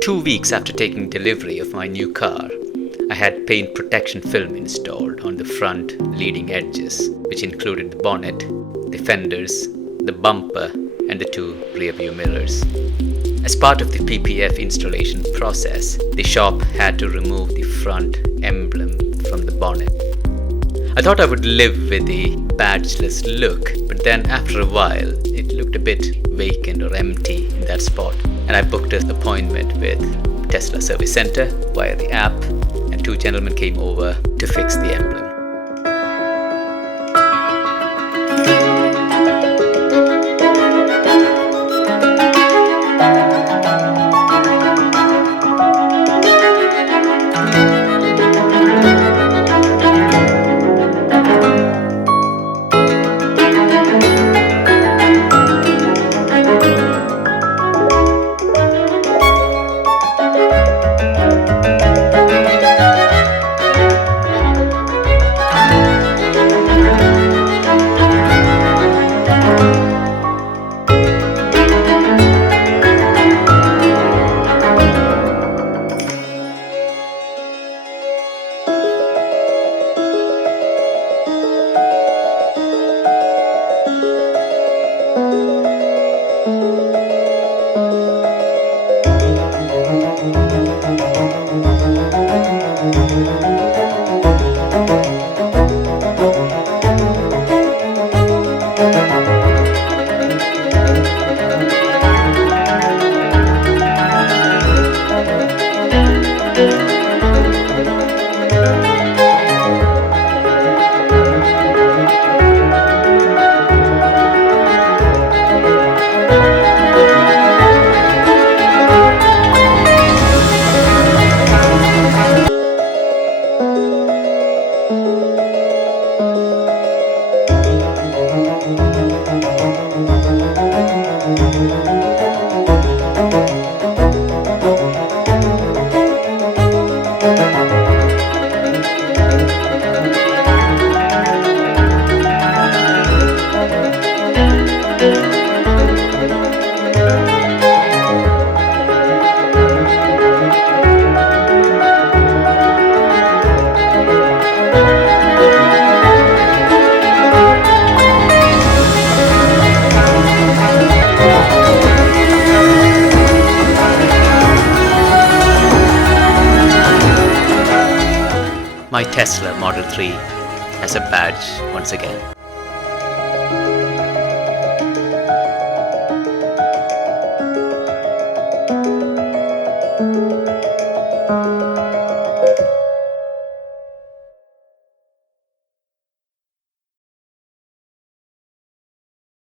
2 weeks after taking delivery of my new car, I had paint protection film installed on the front leading edges, which included the bonnet, the fenders, the bumper, and the two rearview mirrors. As part of the PPF installation process, the shop had to remove the front emblem from the bonnet. I thought I would live with the badgeless look, but then after a while, it looked a bit vacant or empty in that spot, and I booked an appointment with Tesla Service Center via the app, and two gentlemen came over to fix the emblem. My Tesla Model 3 has a badge once again.